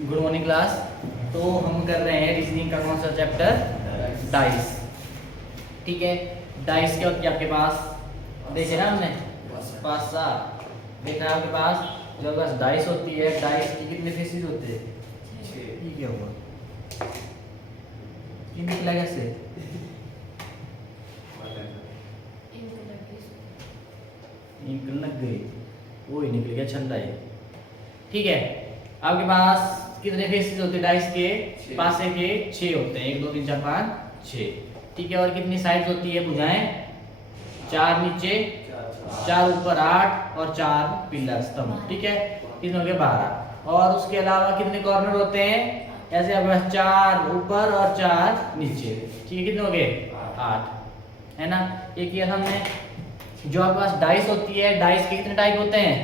Good morning class. तो हम कर रहे हैं रीजनिंग का कौन सा चैप्टर, डाइस। ठीक है, डाइस क्या होती है आपके पास, देखे ना हमने पासा देखा है आपके पास। जब बस डाइस होती है, डाइस की कितने फेसेस होते हैं, ये क्या हुआ, ये निकला कैसे, इंक लग गई, वो ही निकल गया छंदा है। ठीक है, आपके पास कितने फेसेस होते हैं डाइस के, पासे के 6 होते हैं, 1 2 3 4 5 6। ठीक है, और कितनी साइड्स होती है भुजाएं, 4 नीचे 4 ऊपर 8 और 4 पिलर स्तंभ। ठीक है, कितने हो गए 12। और उसके अलावा कितने कॉर्नर होते हैं, ऐसे आपके पास 4 ऊपर और 4 नीचे। ठीक है, कितने हो गए 8, है ना। ये किया था हमने। जो आपके पास डाइस होती है, डाइस के कितने टाइप होते हैं,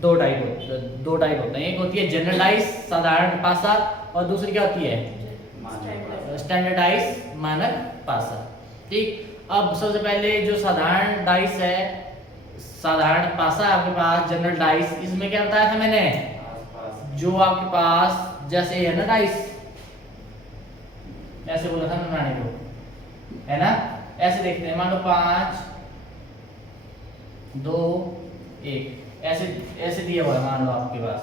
दो टाइप होते हैं। एक होती है जनरल डाइस साधारण पासा, और दूसरी क्या होती है स्टैंडर्डाइज मानक पासा। ठीक, अब सबसे पहले जो साधारण डाइस है, साधारण पासा आपके पास, जनरल डाइस, इसमें क्या बताया था मैंने, जो आपके पास जैसे है ना डाइस, ऐसे बोला था मैं बनाने को, है ना। ऐसे देखते हैं, मान लो 5 2 1, ऐसे ऐसे दिया हुआ है मान लो आपके पास।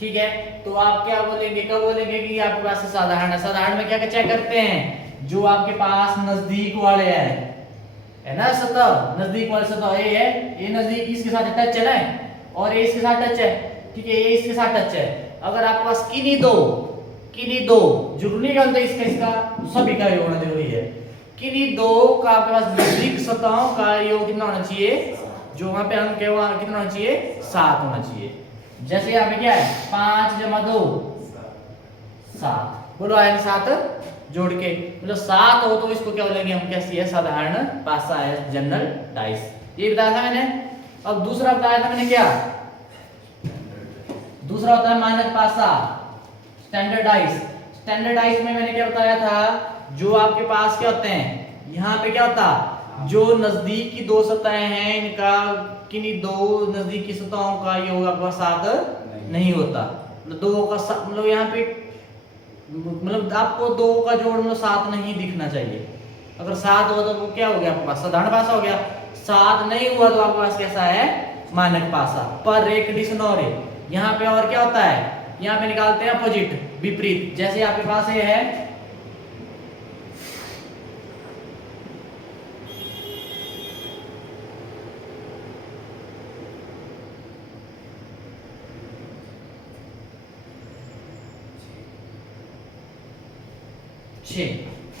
ठीक है, तो आप क्या बोलेंगे, कब बोलेंगे कि आपके पास से साधारण है। साधारण में क्या क्या चेक करते हैं, जो आपके पास नजदीक वाले हैं, है ना, सतह नजदीक वाले सतह ये है, ये नजदीक इसके साथ टच है ना, और ये इसके साथ टच है। ठीक है, ये इसके साथ टच है। अगर आपके पास किन्हीं दो जरूरी नहीं कहते इसका सभी का योग होना जरूरी है, किन्हीं दो का आपके पास नजदीक सतहों का योग कितना होना चाहिए, जो वहां पे हम क्या कितना होना चाहिए, 7 होना चाहिए। जैसे यहाँ पे क्या है 5 + 2 7, बोलो आए 7 जोड़ के, मतलब 7 हो तो इसको क्या बोलेंगे हम, कैसी है, साधारण पासा है, जनरल डाइस। ये बताया था मैंने। अब दूसरा बताया था मैंने, क्या दूसरा होता है मानक पासा, स्टैंडर्डाइज। स्टैंडर्डाइज में मैंने क्या बताया था, जो आपके पास क्या होते हैं, यहाँ पे क्या होता, जो नजदीक की 2 सतहें हैं, इनका किन्हीं 2 नजदीक की सतहों का योग आपका 7 नहीं होता। मतलब 2 का मतलब यहाँ पे मतलब आपको 2 का जोड़ मतलब 7 नहीं दिखना चाहिए। अगर 7 हुआ तो वो क्या हो गया आपके पास, साधारण पासा हो गया। 7 नहीं हुआ तो आपके पास कैसा है, मानक पासा। पर एक कंडीशन और है, यहाँ पे और क्या होता है, यहाँ पे निकालते हैं अपोजिट, विपरीत। जैसे आपके पास ये है,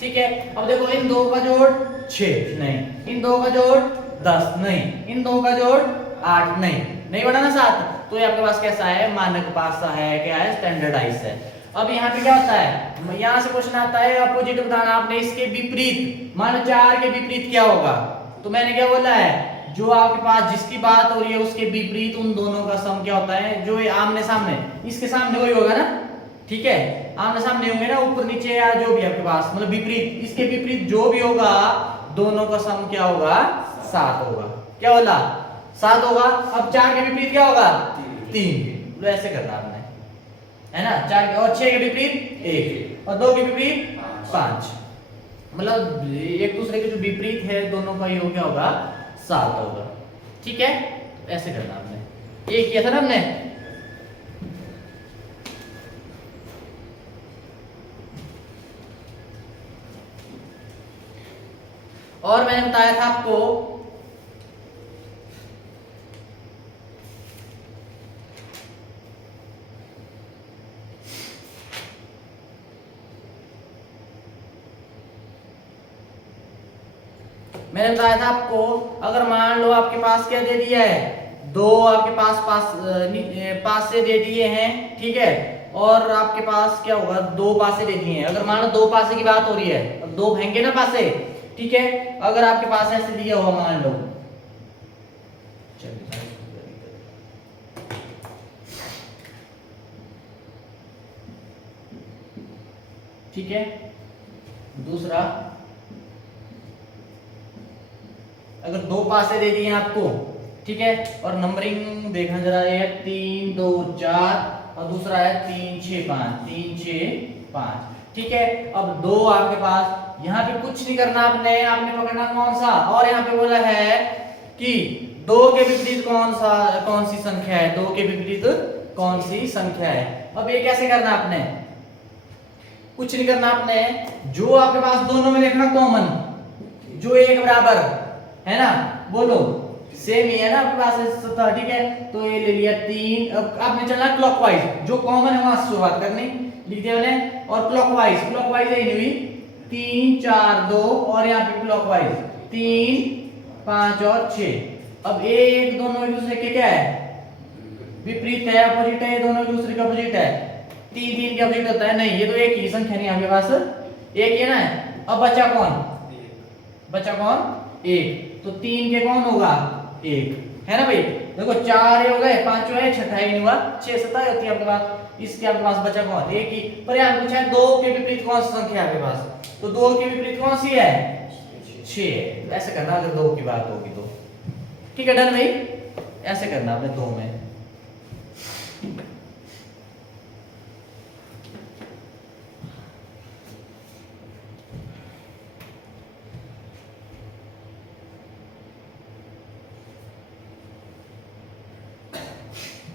ठीक है। अब देखो, इन 2 का जोड़ 6 नहीं, इन 2 का जोड़ 10 नहीं, इन 2 का जोड़ 8 नहीं बना ना 7, तो ये आपके पास कैसा है, मानक पासा है, क्या है, स्टैंडर्डाइज है। अब यहाँ पे क्या होता है, यहाँ से क्वेश्चन आता है अपोजिट बताना आपने, इसके विपरीत। मान लो 4 के विपरीत क्या होगा, तो मैंने क्या बोला है, जो आपके पास जिसकी बात हो रही है उसके विपरीत उन दोनों का सम क्या होता है, जो आमने सामने, इसके सामने वही होगा ना। ठीक है, आमने सामने होंगे ना, ऊपर नीचे या जो भी आपके पास, मतलब विपरीत, इसके विपरीत जो भी होगा, दोनों का सम क्या होगा, 7 होगा। क्या बोला, 7 होगा। अब 4 के विपरीत क्या होगा, 3, तो ऐसे करना आपने, है ना। 4 के और 6 के विपरीत 1, और 2 के विपरीत 5, मतलब एक दूसरे के जो विपरीत है दोनों का योग क्या होगा, 7 होगा। ठीक है, ऐसे करना आपने, एक किया था ना हमने। और मैंने बताया था आपको, अगर मान लो आपके पास क्या दे दिया है, 2 आपके पास पास से दे दिए हैं, ठीक है, और आपके पास क्या होगा, 2 पासे दे दिए हैं। अगर मान लो 2 पासे की बात हो रही है, अब 2 भाएंगे ना पासे। ठीक है, अगर आपके पास ऐसे दिया हुआ मान लो, ठीक है, दूसरा अगर 2 पासे दे दिए आपको, ठीक है। और नंबरिंग देखना जरा, ये 3 2 4 और दूसरा है 3 6 5, 3 6 5। ठीक है। अब दो आपके पास, यहाँ पे कुछ नहीं करना आपने, आपने पकड़ना कौन सा, और यहाँ पे बोला है कि दो के विपरीत कौन सी संख्या है, दो के विपरीत कौन सी संख्या है। अब ये कैसे करना आपने, कुछ नहीं करना आपने, जो आपके पास दोनों में देखना कॉमन, जो एक बराबर है ना, बोलो सेम ही है ना आपके पास, ठीक है। तो ये ले लिया 3। अब आपने चलना क्लॉकवाइज, जो कॉमन है वहां से शुरुआत करनी, लिख दिया मैंने। और क्लॉकवाइज है हुई 3 4 2, और यहाँ पे क्लॉकवाइज 3 5 और 6। अब एक दोनों एक दूसरे के क्या है, विपरीत है, अपोजिट है, ये दोनों एक दूसरे के अपोजिट है। 3 3 के अपोजिट होता है, नहीं ये तो एक ही संख्या नहीं आपके पास, एक ही है ना। अब बचा कौन, एक, तो 3 के कौन होगा, एक है ना भाई। देखो 4 हो गए, 5 है, छठा ही नहीं हुआ, 6 7 होती है आपके पास, इसके आपके पास बचा कौन, एक ही। पर यहाँ पूछा है 2 के विपरीत कौन सी संख्या है आपके पास, तो 2 के विपरीत कौन सी है, 6। ऐसे करना अगर 2 की बात होगी तो, ठीक है डन भाई, ऐसे करना आपने 2 में।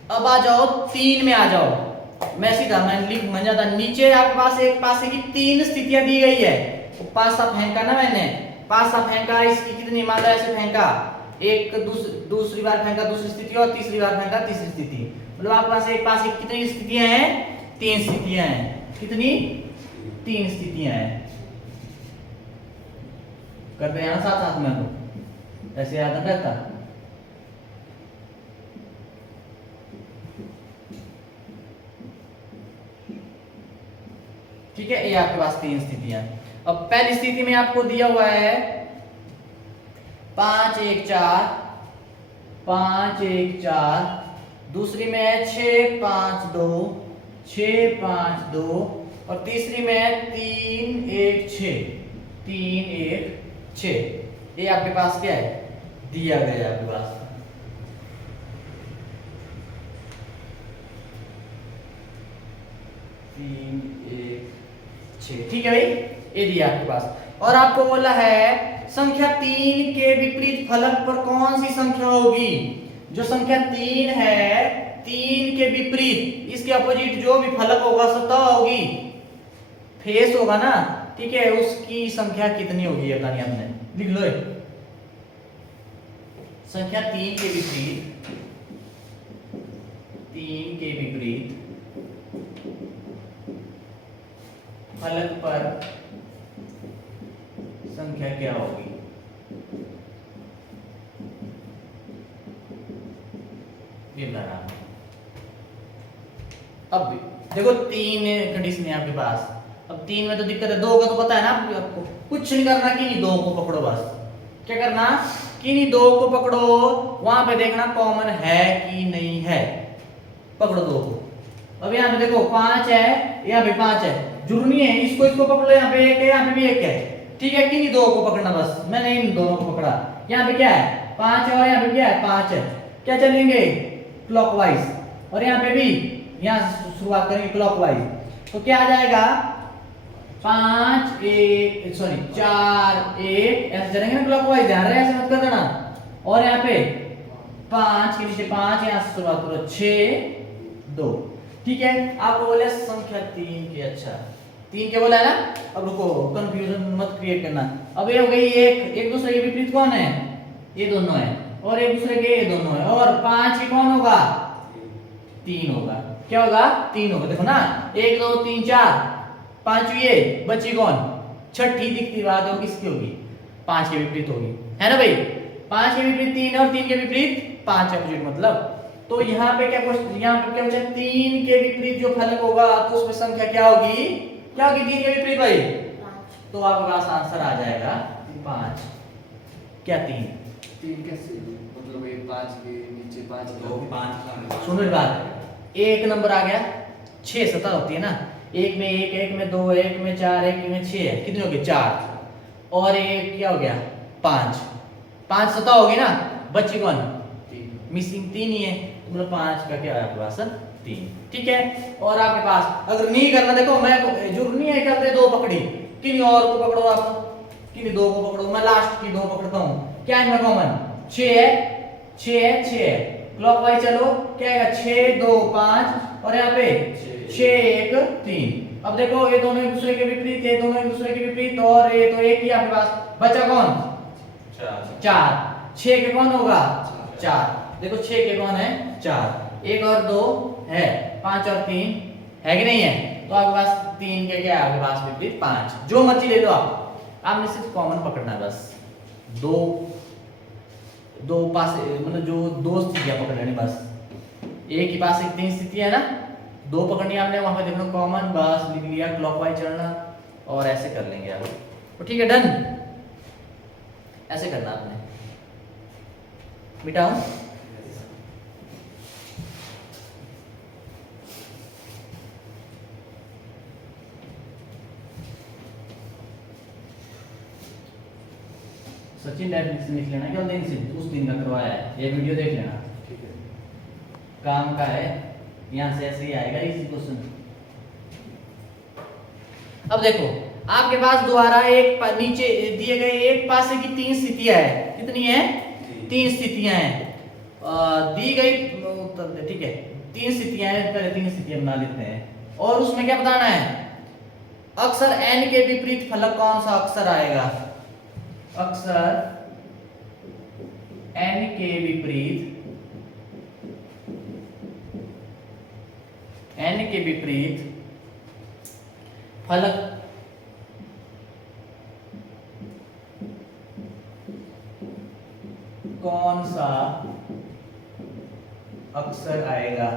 अब आ जाओ 3 में, आ जाओ, मैं सीधा मैं जाता नीचे। आपके पास एक पासे की 3 स्थितियां दी गई है, तो पास सा फेंका ना मैंने, पास सा फेंका, इसकी कितनी मान लो ऐसे फेंका, एक दूसरी बार फेंका दूसरी स्थिति, और तीसरी बार फेंका तीसरी स्थिति, मतलब आपके पास एक पास कितनी स्थितियां हैं, 3 स्थितियां हैं। कितनी, 3 स्थितियां हैं। करते हैं ना साथ साथ में, तो ऐसे याद रहता। ठीक है, ये आपके पास 3 स्थितियां। अब पहली स्थिति में आपको दिया हुआ है 5 1 4, 5 1 4, दूसरी में है 6 5 2, 6 5 2, और तीसरी में है 3 1 6, 3 1 6। ये आपके पास क्या है, दिया गया है आपके पास। ठीक है भाई, ये दिया आपके पास। और आपको बोला है संख्या 3 के विपरीत फलक पर कौन सी संख्या होगी, जो संख्या 3 है, 3 के विपरीत, इसके अपोजिट जो भी फलक होगा सतह होगी, फेस होगा ना, ठीक है, उसकी संख्या कितनी होगी, ये बतानी हमने, लिख लो। संख्या 3 के विपरीत, 3 के विपरीत फलक पर संख्या क्या होगी। ये बताना। अब देखो 3 कंडीशन है आपके पास। अब 3 में तो दिक्कत है, 2 का तो पता है ना आपको, कुछ नहीं करना कि नहीं 2 को पकड़ो, बस क्या करना कि नहीं 2 को पकड़ो, वहां पे देखना कॉमन है कि नहीं है, पकड़ो 2 को। अब यहाँ पे देखो 5 है, यहाँ पे 5 है, जुर्मी है, इसको पकड़ लो, यहाँ पे 1 है, यहाँ पे भी 1 है, ठीक है कि नहीं 2 को पकड़ना, बस मैंने इन दोनों को पकड़ा। यहाँ पे क्या है 5 है, और यहाँ पे क्या है 5 है, क्या चलेंगे क्लॉकवाइज, और यहाँ पे भी यहाँ शुरुआत करेंगे क्लॉकवाइज, तो क्या आ जाएगा 5 1 सॉरी 4 1, ऐसे चलेंगे ना क्लॉकवाइज, ध्यान रहे ऐसे मत कर देना। और यहाँ पे 5 के नीचे 5, यहाँ से शुरुआत करो 6 2, ठीक है। आपको बोले संख्या 3 की, अच्छा 3 के बोला है ना। अब रुको, कंफ्यूजन मत क्रिएट करना। अब ये हो गई एक दूसरे के विपरीत कौन है, ये दोनों है, और एक दूसरे के ये दोनों है, और 5 की कौन होगा, 3 होगा, क्या होगा 3 होगा, देखो ना 1 2 3 4, 5वीं ये बची कौन, छठी दिखती बात होगी किसकी होगी, 5 के विपरीत होगी, है ना भाई। 5 के विपरीत 3 और 3 के विपरीत 5 अपोजिट, मतलब तो यहाँ पे क्या क्वेश्चन, यहाँ पे क्या बचा 3 के विपरीत जो फलक होगा तो उसमें संख्या क्या होगी, क्या होगी 3 के विपरीत भाई, तो आपके पास आंसर आ जाएगा 5। क्या 3 कैसे, मतलब ये 5 के नीचे 5 तो 5 सुनो एक बात, एक नंबर आ गया, 6 सतह होती है ना, एक में 1, एक में 2, एक में 4, एक में 6 है, कितनी हो गई 4, और एक क्या हो गया 5 सतह होगी ना, बच्ची कौन मिसिंग 3 ही है, तो मतलब 5 का क्या है आपके पास 3। ठीक है, और आपके पास अगर नहीं करना, देखो मैं जरूर नहीं है करते 2 पकड़ी, किन्हीं और को पकड़ो आप, किन्हीं 2 को पकड़ो, मैं लास्ट की 2 पकड़ता हूँ। क्या है कॉमन 6 है, 6 है, 6 है, क्लॉकवाइज चलो, क्या आएगा 6 2 5 और यहाँ पे 6 1 3। अब देखो ये दोनों एक दूसरे के विपरीत है, दोनों एक दूसरे के विपरीत, और ये तो एक ही आपके पास बचा कौन 4। 6 के कौन होगा 4, देखो 6 के कौन है 4, 1 और 2 है, 5 और 3 है कि नहीं है, तो आपके पास 3 के क्या है आपके पास विपरीत 5। जो मर्जी ले लो आपने सिर्फ कॉमन पकड़ना है बस, दो पास मतलब जो 2 स्थितियां पकड़ लेनी बस, एक ही पास एक 3 स्थिति है ना, 2 पकड़नी आपने, वहां पे देखना कॉमन बस लिख लिया, क्लॉकवाइज चलना और ऐसे कर लेंगे आप, तो ठीक है डन, ऐसे करना आपने। मिटाऊं सचिन डेफिनेशन लिख लेना, क्या दिन से उस दिन का करवाया है, ये वीडियो देख लेना, ठीक है, काम का है, यहां से ऐसे ही आएगा इसी क्वेश्चन। अब देखो आपके पास दोबारा एक नीचे दिए गए एक पासे की 3 स्थितियां है, कितनी है 3 स्थितियां हैं, दी गई उत्तर, ठीक है 3 स्थितियां हैं, पहले 3 स्थितियां बना लेते हैं, और उसमें क्या बताना है, अक्सर n के विपरीत फलक कौन सा अक्सर आएगा, अक्सर n के विपरीत, n के विपरीत फलक कौन सा अक्सर आएगा।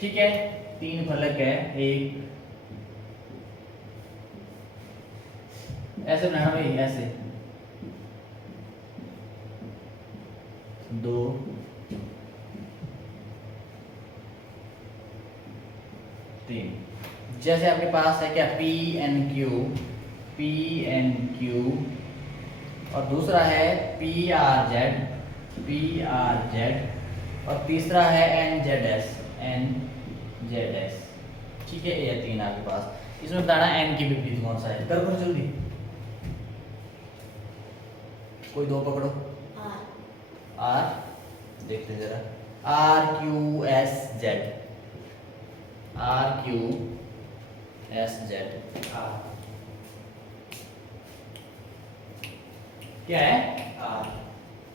ठीक है, 3 फलक है, एक ऐसे बनाना भाई, ऐसे 2 3, जैसे आपके पास है क्या पी एन क्यू और दूसरा है पी आर जेड और तीसरा है एन जेड एस। ठीक है, ये 3 आपके पास, इसमें बताना एन की विपरीत कौन सा है, करो जल्दी, कोई 2 पकड़ो, आर देखते जरा, आर क्यू एस जेड, क्या है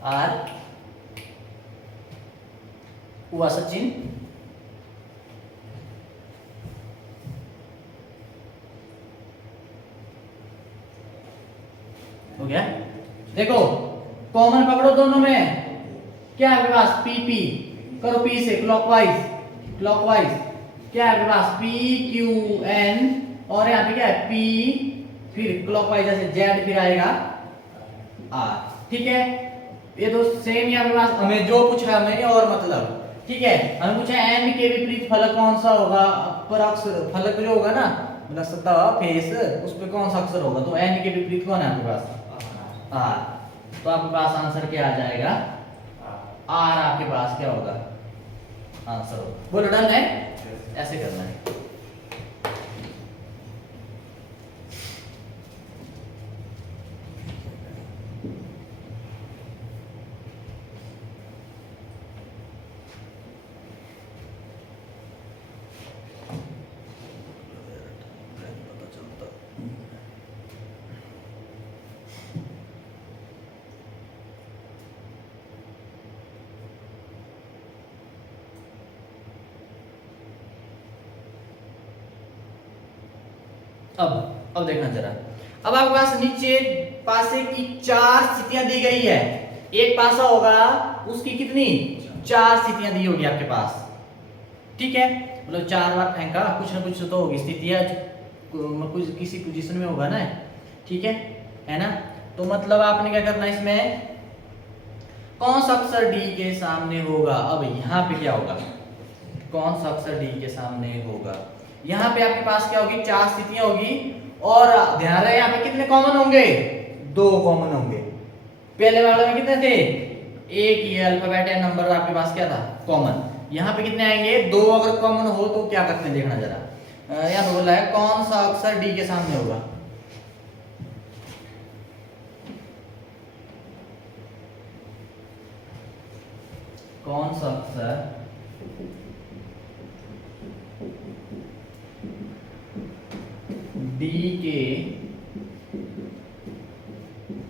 आर हुआ सचिन, हो गया। देखो कॉमन पकड़ो दोनों में, क्या है आपके पास पी करो, पी से क्लॉकवाइज क्या है आपके पास पी क्यू एन और यहाँ पे क्या है पी, फिर क्लॉकवाइज जैसे जेड, फिर आएगा आर। ठीक है, ये तो सेम ही आपके पास, हमें जो पूछा है हमें और मतलब, ठीक है हमें पूछा एन के विपरीत फलक कौन सा होगा, पर अक्सर फलक जो होगा ना मतलब सतह फेस, उस पे कौन सा अक्षर होगा, तो एन के विपरीत कौन है आपके पास आर, तो आपके पास आंसर क्या आ जाएगा आर, आपके पास क्या होगा आंसर होगा। बोलो डन है, ऐसे करना है। अब देखना जरा, अब आपके पास नीचे पासे की 4 स्थितियां दी गई है, एक पासा होगा उसकी कितनी 4 स्थितियां दी होगी आपके पास। ठीक है, मतलब 4 बार फेंका, कुछ ना कुछ तो होगी स्थितियां, कुछ किसी पोजीशन में होगा ना, ठीक है ना, तो मतलब आपने क्या करना है, इसमें कौन सा अक्षर डी के सामने होगा। अब यहाँ पे क्या होगा, कौन सा अक्षर डी के सामने होगा, यहाँ पे आपके पास क्या होगी 4 स्थितियां होगी, और ध्यान रहे यहाँ पे कितने कॉमन होंगे 2 कॉमन होंगे, पहले वाले में कितने थे एक ये अल्फाबेट या नंबर आपके पास क्या था, कॉमन। यहाँ पे कितने आएंगे, दो अगर कॉमन हो तो क्या करते हैं देखना जरा। यहाँ पे बोला है कौन सा अक्षर डी के सामने होगा। कौन सा अक्षर डी के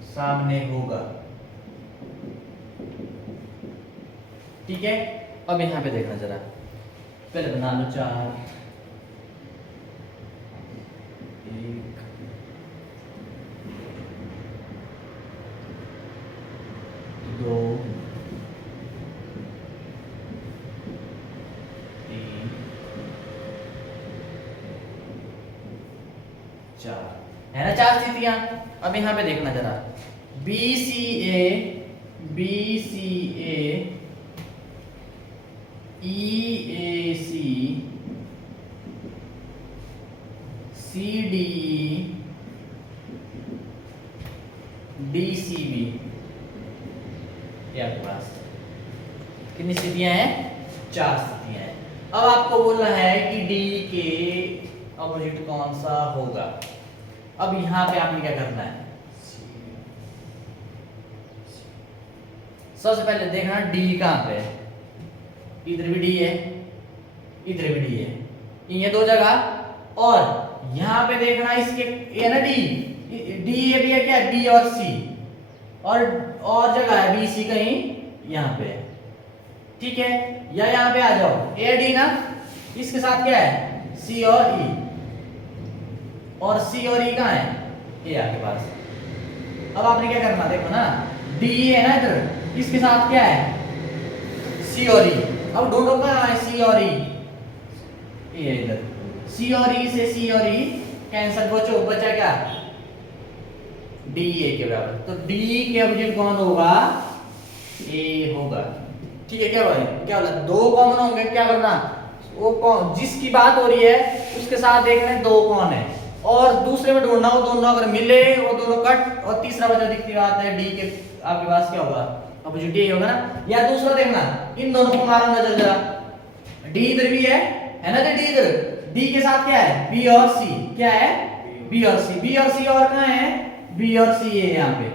सामने होगा। ठीक है, अब यहां पे देखना जरा, पहले बना लो चार, एक, दो, तीन, चार, है ना चार स्थितियां। अब यहां पे देखना जरा, B C A, B C A, E A C, C D E, D C B, ये आपके पास कितनी स्थितियां हैं, चार स्थितियां हैं। अब आपको बोलना है कि डी के अपोजिट कौन सा होगा। अब यहां पे आपने क्या करना है, सबसे पहले देखना डी कहां पे है। इधर भी डी है, इधर भी डी है, ये दो जगह। और यहां पे देखना इसके ये ना डी, डी ये भी है क्या, बी और सी, और जगह है बी सी कहीं यहां पे है। ठीक है, या यहां पे आ जाओ, ए डी ना, इसके साथ क्या है, सी और ई, और सी और ई कहां है, ये आपके पास। अब आपने क्या करना, देखो ना डी है ना इधर, इसके साथ क्या है, सी और ई। अब दोनों कहां है, सी और ई, ये इधर, सी और ई से सी और ई कैंसिल, बचा क्या, डी ए के बराबर। तो डी के ऑपोजिट कौन होगा, ए होगा। ठीक है, क्या भाई, क्या बोला, दो कॉमन होंगे, क्या करना, वो कौन जिसकी बात हो रही है उसके साथ देखना है दो कौन है, और दूसरे में ढूंढना, वो दोनों अगर मिले वो दोनों कट, और तीसरा बचा दिखती बात है डी के आपके पास क्या होगा, अपोजिट ए होगा ना। या दूसरा देखना, इन दोनों को मारो नजर जरा, डी इधर भी है ना, डी इधर, डी के साथ क्या है, बी और सी, क्या है, बी और सी, बी और सी और कहां है, बी और सी है यहाँ पे।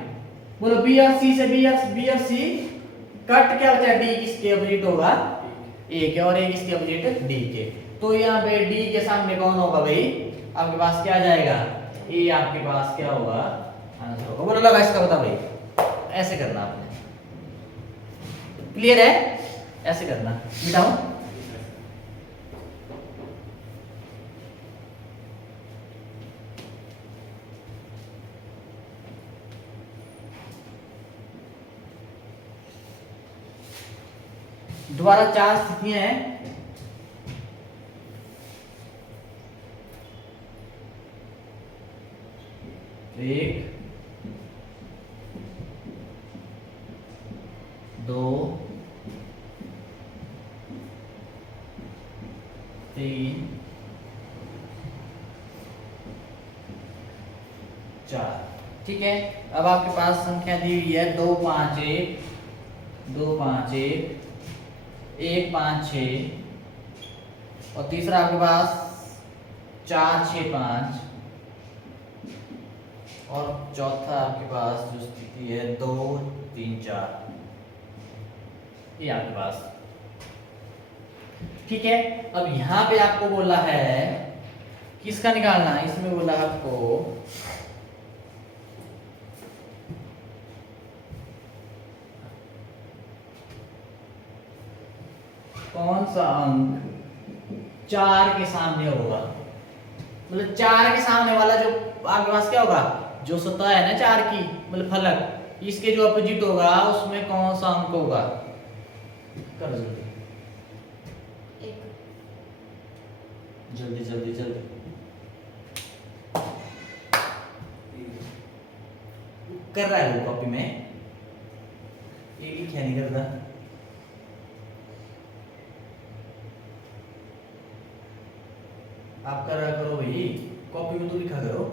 बोलो बी और सी से बी और सी कट, क्या बचा, डी किसके अपोजिट होगा, ए के, और ए किसके अपोजिट, डी के। तो यहाँ पे डी के सामने कौन होगा भाई, आपके पास क्या आ जाएगा, ए आपके पास क्या होगा, आंसर होगा। बोलो लगा इसका बता भाई, ऐसे करना आपने, क्लियर है, ऐसे करना, मिटाओ। दोबारा चार स्थितियां हैं, एक, दो, तीन, चार। ठीक है, अब आपके पास संख्या दी हुई है 2 5 1, 2 5 1, 1 5 6, और तीसरा आपके पास 4 6 5, और चौथा आपके पास जो स्थिति है 2 3 4, ये आपके पास। ठीक है, अब यहां पे आपको बोला है किसका निकालना है, इसमें बोला है आपको कौन सा अंक 4 के सामने होगा। मतलब 4 के सामने वाला जो आपके पास क्या होगा, जो सतह है ना 4 की, मतलब फलक, इसके जो अपोजिट होगा उसमें कौन सा अंक होगा, करो जल्दी जल्दी जल्दी जल्दी, कर रहा है वो कॉपी में, एक ही क्या नहीं कर रहा। आप कर रहा करो भाई, कॉपी में तो लिखा करो,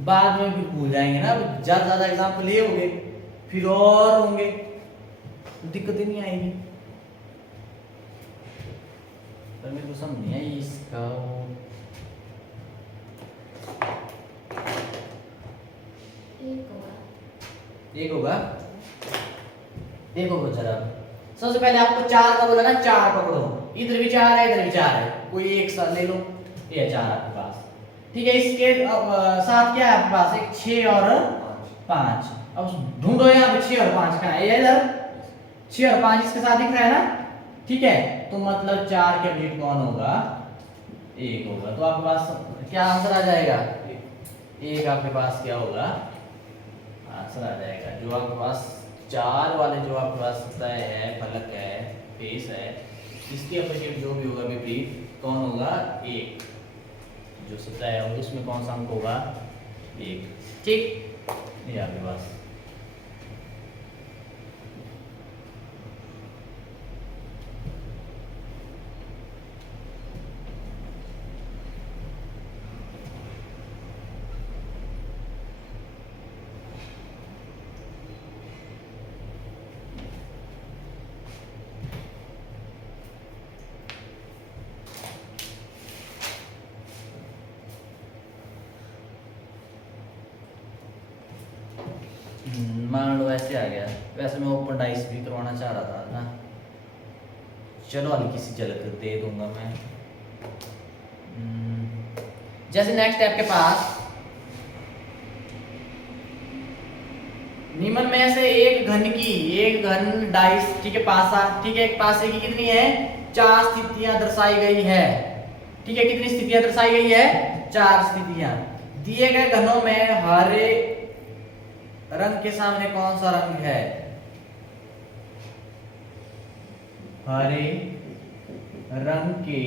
बाद में फिर भूल जाएंगे ना, ज्यादा एग्जाम्पल ये होंगे फिर और होंगे, दिक्कत ही नहीं आएगी। पर मेरे को समझ नहीं आई इसका एक होगा देखो जरा, सबसे पहले आपको 4 का बोला ना, 4 पकड़ो, इधर भी 4 है इधर भी 4 है, कोई एक साथ ले लो, ये 4 आपके पास, ठीक है। इसके साथ क्या है आपके पास, एक 6 और 5। अब ढूंढो यहाँ पे 6 और 5 कहाँ है, ये इधर 6 और 5 इसके साथ दिख रहा है ना, ठीक है। तो मतलब 4 के अपोजिट कौन होगा, 1 होगा। तो आपके पास क्या आंसर आ जाएगा, 1 आपके पास क्या होगा, आंसर आ जाएगा। जो आपके पास 4 वाले जो आपके पास सतह है, फलक है, फेस है, इसके अपोजिट जो भी होगा विपरीत कौन होगा, 1। जो सतह है उसमें कौन सा अंक होगा, 1, ठीक। ये आपके पास मान लो ऐसे आ गया। वैसे मैं ओपन डाइस भी करवाना चाह रहा था ना, चलो हल्की सी झलक दे दूंगा मैं। जैसे नेक्स्ट है आपके पास, निम्न में से एक घन डाइस, ठीक है, पासा, ठीक है, एक पासे की कितनी है, 4 स्थितियां दर्शाई गई है, ठीक है। कितनी स्थितियां दर्शाई गई है, 4 स्थितियां। दिए गए घनों में हरे रंग के सामने कौन सा रंग है, हरे रंग के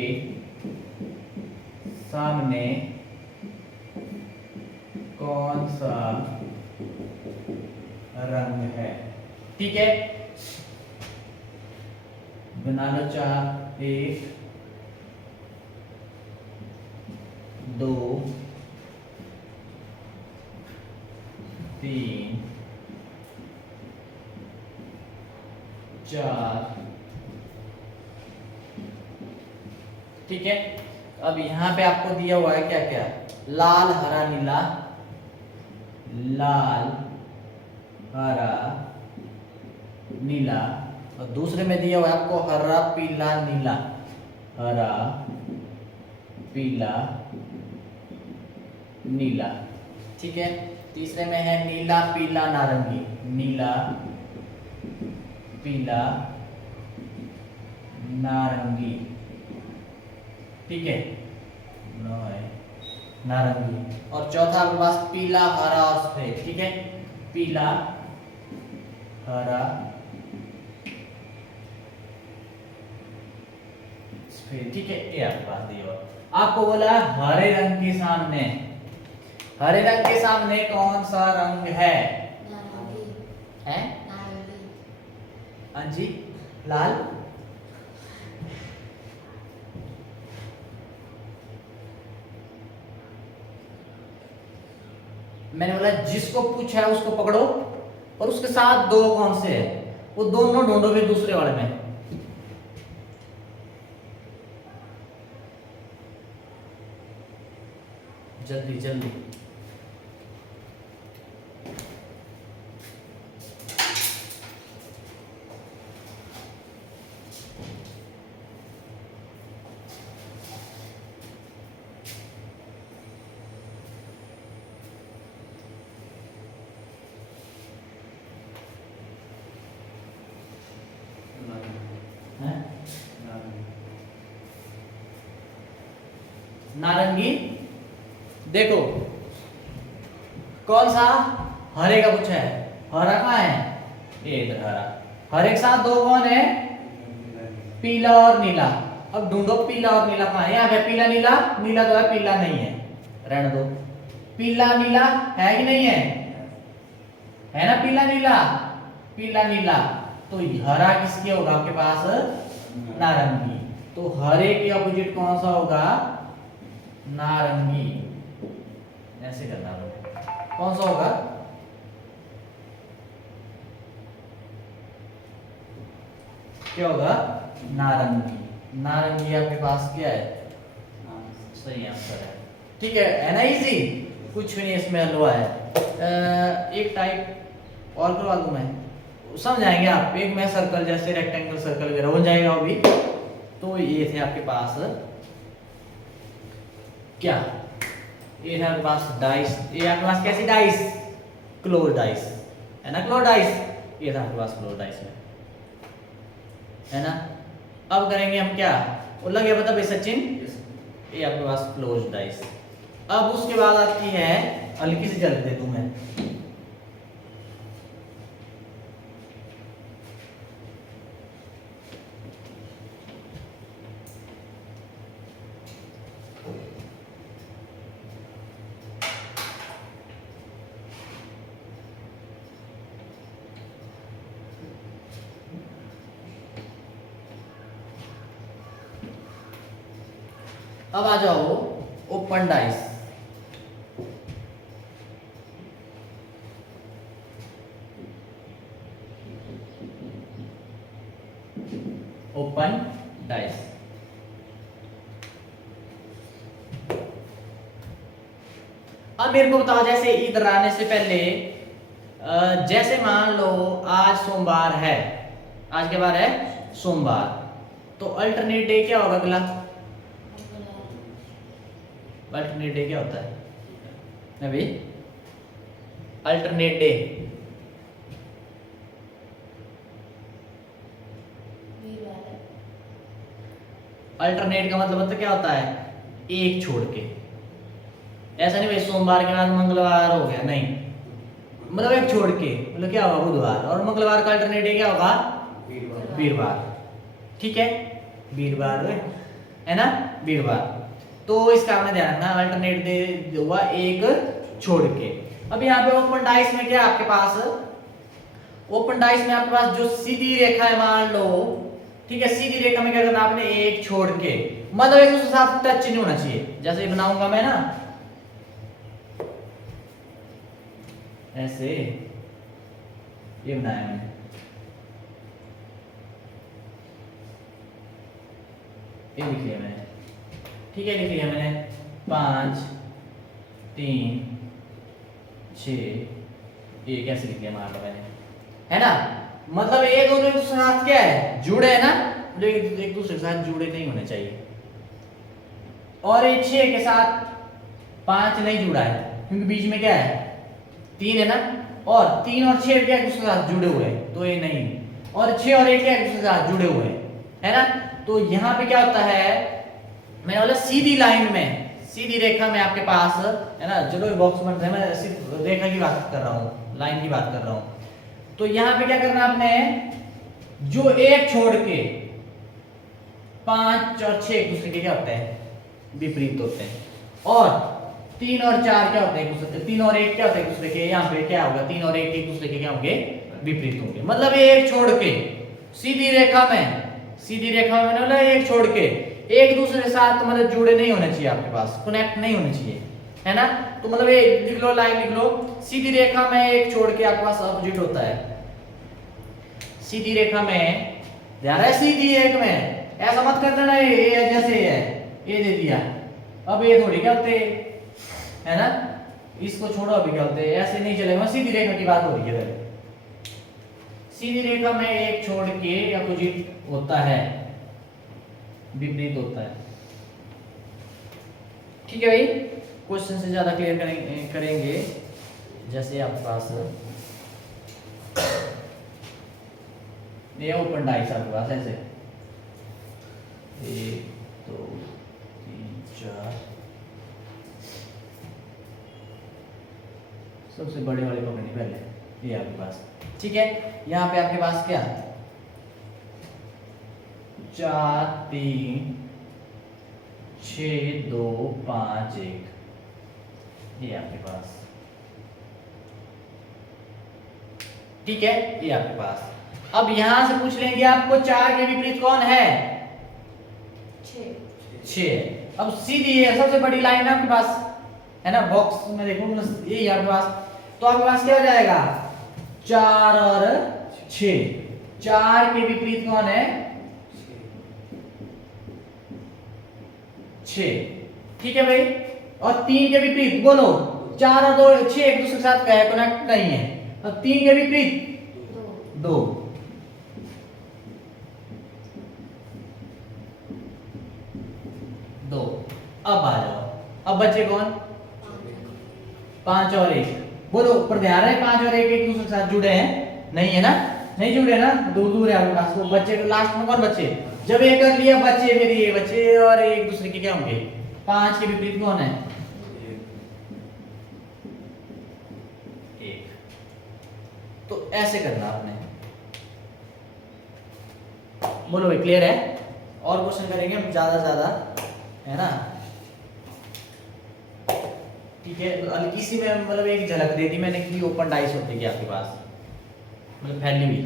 सामने कौन सा रंग है, ठीक है। बना लो 4, 1 2 3 4, ठीक है। अब यहां पे आपको दिया हुआ है क्या क्या, लाल हरा नीला, लाल हरा नीला, और दूसरे में दिया हुआ है आपको हरा पीला नीला, हरा पीला नीला, ठीक है। तीसरे में है नीला पीला नारंगी, नीला पीला नारंगी, ठीक है, नारंगी। और चौथा आपके पास पीला हरा और सफेद, ठीक है, पीला हरा सफेद, ठीक है। ये आपके पास दिया हुआ, आपको बोला हरे रंग के सामने, हरे रंग के सामने कौन सा रंग है, है हाँ जी, लाल, मैंने बोला जिसको पूछा है उसको पकड़ो और उसके साथ 2 कौन से है, वो दोनों ढूंढो फिर दूसरे वाले में। जल्दी जल्दी, नारंगी। देखो कौन सा, हरे का पूछा है, हरा कहाँ है, ये इधर हरा, हरे के साथ 2 कौन है, पीला और नीला। अब ढूंढो पीला और नीला कहाँ है, यहाँ पे पीला नीला, नीला तो है, पीला नहीं है, रहने दो। पीला नीला है कि नहीं है ना, पीला नीला, पीला नीला। तो हरा किसके होगा आपके पास, नारंगी। तो हरे के अपोजिट कौन सा होगा, नारंगी। ऐसे करना लो, कौन सा होगा, क्या होगा? नारंगी। नारंगी आपके पास क्या है? सही आंसर है। ठीक है ना, इजी, कुछ भी नहीं इसमें हलवा है। एक टाइप और करवा दूं मैं, समझ आएंगे आप। एक मैं सर्कल जैसे रेक्टेंगल सर्कल वगैरह हो जाएगा अभी। तो ये थे आपके पास क्या, ये है आपके पास डाइस। ये आपके पास कैसी डाइस? क्लोज डाइस है ना, क्लोज डाइस। ये था आपके पास क्लोज डाइस में, है ना। अब करेंगे हम क्या, वो लग गया पता भाई सचिन? ये आपके पास क्लोज डाइस। अब उसके बाद आती है, हल्की सी जल दे दूं मैं, अब आ जाओ ओपन डाइस। Open dice. अब मेरे को बताओ, जैसे इधर आने से पहले जैसे मान लो आज सोमवार है, आज के बार है सोमवार, तो अल्टरनेट डे क्या होगा अगला? अल्टरनेट डे क्या होता है अभी? अल्टरनेट डे अल्टरनेट का मतलब पता क्या होता है? एक छोड़ के। ऐसा नहीं भाई सोमवार के बाद मंगलवार हो गया, नहीं, मतलब एक छोड़ के, मतलब क्या होगा? बुधवार। और मंगलवार का अल्टरनेट डे क्या होगा? वीरवार। ठीक है, वीरवार है ना, वीरवार। तो इसका आपने ध्यान रखना, अल्टरनेट डे हुआ एक छोड़ के। अब यहाँ पे ओपन डाइस में क्या है आपके पास? ओपन डाइस में आपके पास जो सीधी रेखा है मान लो, ठीक है, सीधी रेखा में क्या करना आपने? एक छोड़ के, मतलब एक दूसरे के साथ टच नहीं होना चाहिए। जैसे बनाऊंगा मैं ना ऐसे, ये बनाया मैंने, ये लिख लिया मैंने, ठीक है, लिख लिया मैंने 5 3 6, ये कैसे लिख लिया मान लो मैंने, है ना। मतलब ये दोनों एक दूसरे के साथ क्या है? जुड़े है ना, लेकिन एक दूसरे के साथ जुड़े नहीं होने चाहिए। और ये 6 के साथ 5 नहीं जुड़ा है, क्योंकि बीच में क्या है? 3 है ना, और 3 और 6 क्या एक दूसरे के साथ जुड़े हुए हैं, तो ये नहीं। और 6 और 1 क्या एक दूसरे के साथ जुड़े हुए हैं, है ना। तो यहाँ पे क्या होता है, मैंने बोला सीधी लाइन में, सीधी रेखा में आपके पास, है ना, चलो बॉक्स बन रहे हैं, मैं सिर्फ रेखा की बात कर रहा हूँ, लाइन की बात कर रहा हूँ। तो यहाँ पे क्या करना आपने, जो एक छोड़ के 5 और 6 एक दूसरे के क्या होते हैं? विपरीत होते हैं। और 3 और 4 क्या होते हैं एक दूसरे के? 3 और 1 क्या होते हैं एक दूसरे के? यहाँ पे क्या होगा? 3 और 1 एक दूसरे के क्या होंगे? विपरीत होंगे। मतलब एक छोड़ के सीधी रेखा में, सीधी रेखा में मैंने बोला एक छोड़ के एक दूसरे के साथ मतलब जुड़े नहीं होने चाहिए, आपके पास कनेक्ट नहीं होने चाहिए, है ना। तो मतलब ये लिख लो, लाइन लिख लो, सीधी रेखा में एक छोड़ के आपके पास अपोजिट होता है। सीधी रेखा में ध्यान है, सीधी एक में ऐसा मत कर देना ये जैसे है, ये दे दिया, अब ये थोड़ी क्या होते है ना, इसको छोड़ो, अभी क्या होते हैं, ऐसे नहीं चलेगा। सीधी रेखा की बात हो रही है। सीधी रेखा में एक छोड़ के अपोजिट होता है, विपरीत होता है। ठीक है भाई, क्वेश्चन से ज्यादा क्लियर करेंगे। जैसे आपके पास ये ओपन डाइस आपके पास ऐसे 1 2 3 4, सबसे बड़े वाले पकड़नी पहले, ये आपके पास, ठीक है। यहाँ पे आपके पास क्या 4 3 6 2 5 1, ये आपके पास, ठीक है, ये आपके पास। अब यहां से पूछ लेंगे आपको 4 के विपरीत कौन है? 6। अब सीधी है, सबसे बड़ी लाइन है आपके पास, है ना, बॉक्स में देखो ये आपके पास, तो आपके पास क्या हो जाएगा 4 और 6, 4 के विपरीत कौन है? 6। ठीक है भाई। और 3 के विपरीत बोलो। 4 और 2 6 एक दूसरे के साथ कनेक्ट नहीं है। और 3 के विपरीत 2। अब आ जाओ। अब बचे कौन? 5 और 1। बोलो, पर ध्यान है 5 और 1 एक दूसरे के साथ जुड़े हैं? नहीं है ना? नहीं जुड़े ना, दूर दूर है आपके पास। तो बच्चे लास्ट में कौन बचे? जब ये कर लिया बच्चे, फिर ये बच्चे और एक दूसरे के क्या होंगे? 5 के विपरीत कौन है? 1। तो ऐसे करना आपने। बोलो भाई, क्लियर है? और क्वेश्चन करेंगे हम ज्यादा ज्यादा, है ना? ठीक है। तो हल्की सी में मतलब एक झलक दे दी मैंने कि ओपन डाइस होती है आपके पास, मतलब फैली हुई।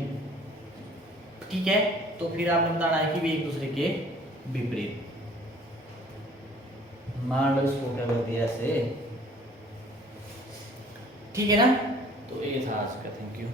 ठीक है। तो फिर आपने बताना है कि भी एक दूसरे के विपरीत। मान लो इसको क्या कर दिया ऐसे। ठीक है ना? तो ये था आज का। Thank you.